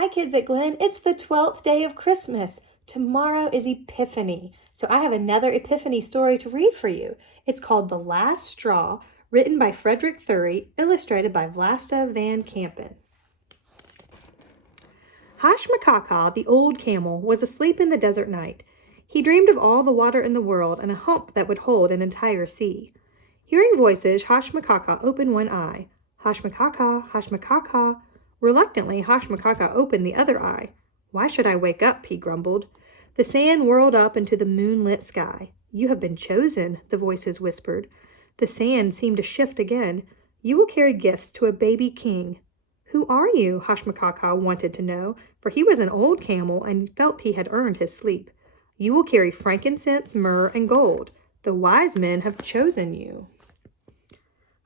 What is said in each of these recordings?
Hi kids at Glen, it's the 12th day of Christmas. Tomorrow is Epiphany, so I have another Epiphany story to read for you. It's called The Last Straw, written by Frederick Thury, illustrated by Vlasta Van Kampen. Hashmakaka, the old camel, was asleep in the desert night. He dreamed of all the water in the world and a hump that would hold an entire sea. Hearing voices, Hashmakaka opened one eye. Hashmakaka, Hashmakaka. Reluctantly, Hashmakaka opened the other eye. Why should I wake up? He grumbled. The sand whirled up into the moonlit sky. You have been chosen, the voices whispered. The sand seemed to shift again. You will carry gifts to a baby king. Who are you? Hashmakaka wanted to know, for he was an old camel and felt he had earned his sleep. You will carry frankincense, myrrh, and gold. The wise men have chosen you.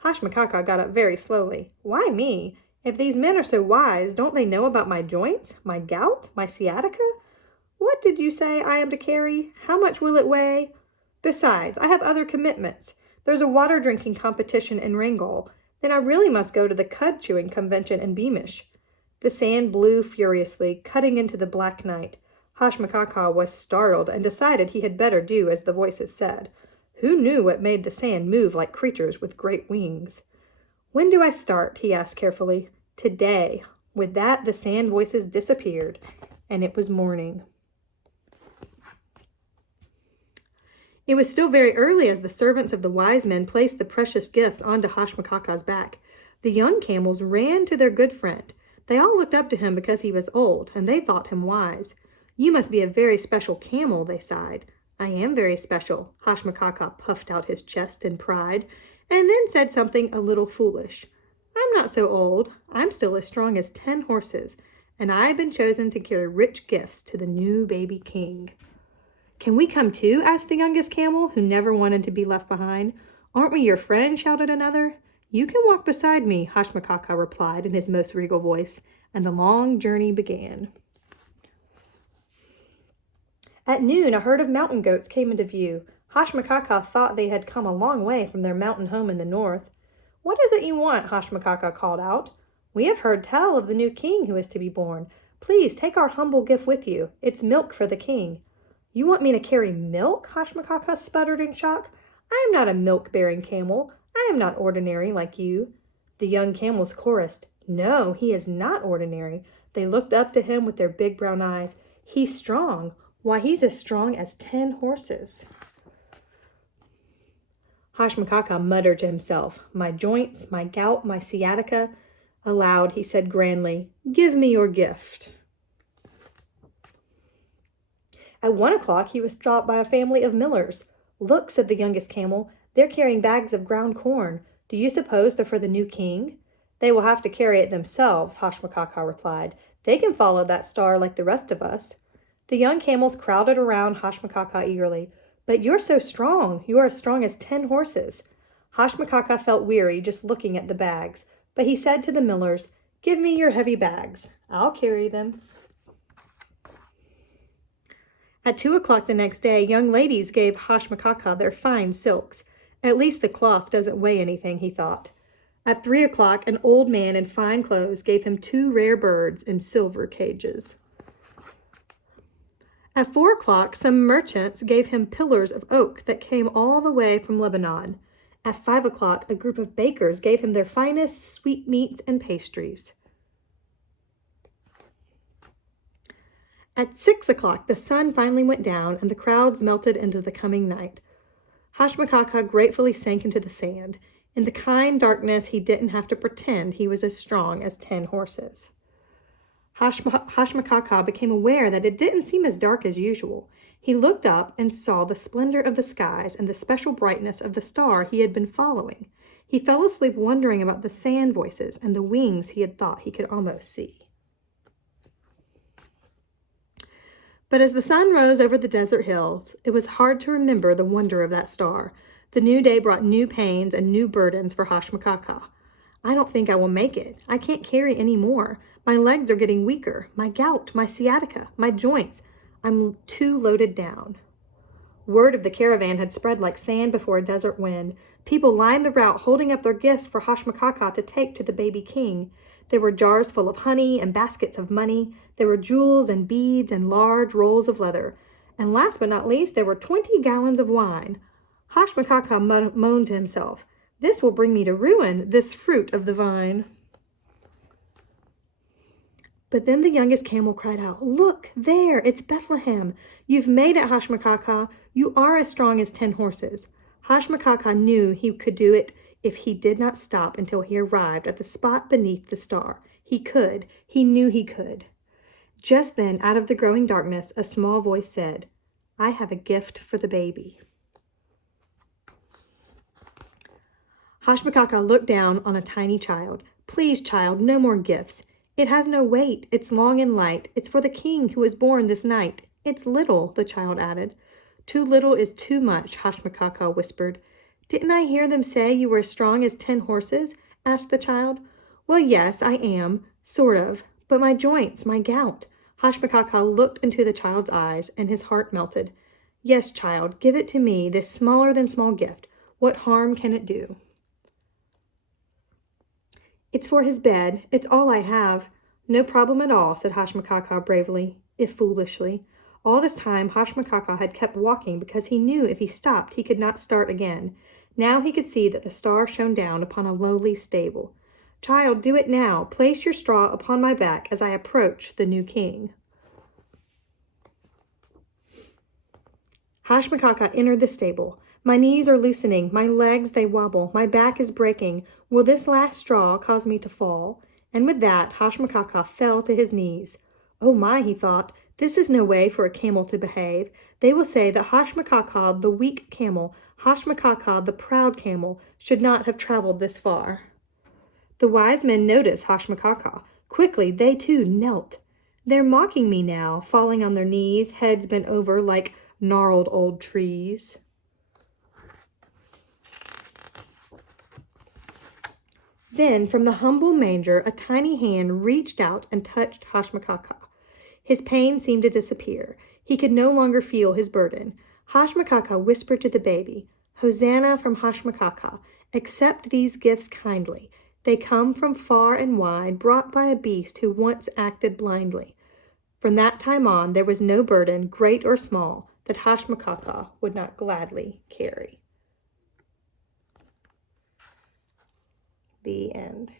Hashmakaka got up very slowly. Why me? If these men are so wise, don't they know about my joints, my gout, my sciatica? What did you say I am to carry? How much will it weigh? Besides, I have other commitments. There's a water drinking competition in Wrangell. Then I really must go to the cud chewing convention in Beamish. The sand blew furiously, cutting into the black night. Hashmakaka was startled and decided he had better do as the voices said. Who knew what made the sand move like creatures with great wings? When do I start? He asked carefully. Today. With that, the sand voices disappeared, and it was morning. It was still very early as the servants of the wise men placed the precious gifts onto Hashmakaka's back. The young camels ran to their good friend. They all looked up to him because he was old, and they thought him wise. You must be a very special camel, they sighed. I am very special. Hashmakaka puffed out his chest in pride, and then said something a little foolish. I'm not so old. I'm still as strong as 10 horses, and I've been chosen to carry rich gifts to the new baby king. Can we come too? Asked the youngest camel, who never wanted to be left behind. Aren't we your friend? Shouted another. You can walk beside me, Hashmakaka replied in his most regal voice, and the long journey began. At noon, a herd of mountain goats came into view. Hashmakaka thought they had come a long way from their mountain home in the north. What is it you want? Hashmakaka called out. We have heard tell of the new king who is to be born. Please take our humble gift with you. It's milk for the king. You want me to carry milk? Hashmakaka sputtered in shock. I am not a milk-bearing camel. I am not ordinary like you. The young camels chorused. No, he is not ordinary. They looked up to him with their big brown eyes. He's strong. Why, he's as strong as 10 horses. Hashmakaka muttered to himself, my joints, my gout, my sciatica. Aloud, he said grandly, give me your gift. At 1 o'clock, he was stopped by a family of millers. Look, said the youngest camel, they're carrying bags of ground corn. Do you suppose they're for the new king? They will have to carry it themselves, Hashmakaka replied. They can follow that star like the rest of us. The young camels crowded around Hashmakaka eagerly. But you're so strong. You are as strong as 10 horses. Hashmakaka felt weary just looking at the bags, but he said to the millers, give me your heavy bags. I'll carry them. At 2 o'clock the next day, young ladies gave Hashmakaka their fine silks. At least the cloth doesn't weigh anything, he thought. At 3 o'clock, an old man in fine clothes gave him 2 rare birds in silver cages. At 4 o'clock, some merchants gave him pillars of oak that came all the way from Lebanon. At 5 o'clock, a group of bakers gave him their finest sweetmeats and pastries. At 6 o'clock, the sun finally went down and the crowds melted into the coming night. Hashmakaka gratefully sank into the sand. In the kind darkness, he didn't have to pretend he was as strong as 10 horses. Hashmakaka became aware that it didn't seem as dark as usual. He looked up and saw the splendor of the skies and the special brightness of the star he had been following. He fell asleep wondering about the sand voices and the wings he had thought he could almost see. But as the sun rose over the desert hills, it was hard to remember the wonder of that star. The new day brought new pains and new burdens for Hashmakaka. I don't think I will make it. I can't carry any more. My legs are getting weaker. My gout, my sciatica, my joints. I'm too loaded down. Word of the caravan had spread like sand before a desert wind. People lined the route holding up their gifts for Hashmakaka to take to the baby king. There were jars full of honey and baskets of money. There were jewels and beads and large rolls of leather. And last but not least, there were 20 gallons of wine. Hashmakaka moaned to himself, "This will bring me to ruin, this fruit of the vine." But then the youngest camel cried out, "Look, there, it's Bethlehem. You've made it, Hashmakaka. You are as strong as 10 horses." Hashmakaka knew he could do it if he did not stop until he arrived at the spot beneath the star. He could. He knew he could. Just then, out of the growing darkness, a small voice said, "I have a gift for the baby." Hashmakaka looked down on a tiny child. "Please, child, no more gifts. It has no weight. It's long and light. It's for the king who was born this night. It's little," the child added. "Too little is too much," Hashmakaka whispered. "Didn't I hear them say you were as strong as 10 horses?" asked the child. "Well, yes, I am, sort of. But my joints, my gout." Hashmakaka looked into the child's eyes, and his heart melted. "Yes, child, give it to me, this smaller than small gift. What harm can it do?" "It's for his bed. It's all I have." "No problem at all," said Hashmakaka bravely, if foolishly. All this time, Hashmakaka had kept walking because he knew if he stopped, he could not start again. Now he could see that the star shone down upon a lowly stable. "Child, do it now. Place your straw upon my back as I approach the new king." Hashmakaka entered the stable. "My knees are loosening, my legs they wobble, my back is breaking. Will this last straw cause me to fall?" And with that, Hashmakaka fell to his knees. "Oh my," he thought, "this is no way for a camel to behave. They will say that Hashmakaka, the weak camel, Hashmakaka, the proud camel, should not have traveled this far." The wise men noticed Hashmakaka. Quickly, they too knelt. "They're mocking me now," falling on their knees, heads bent over like gnarled old trees. Then, from the humble manger, a tiny hand reached out and touched Hashmakaka. His pain seemed to disappear. He could no longer feel his burden. Hashmakaka whispered to the baby, "Hosanna from Hashmakaka. Accept these gifts kindly. They come from far and wide, brought by a beast who once acted blindly." From that time on, there was no burden, great or small, that Hashmakaka would not gladly carry. The end.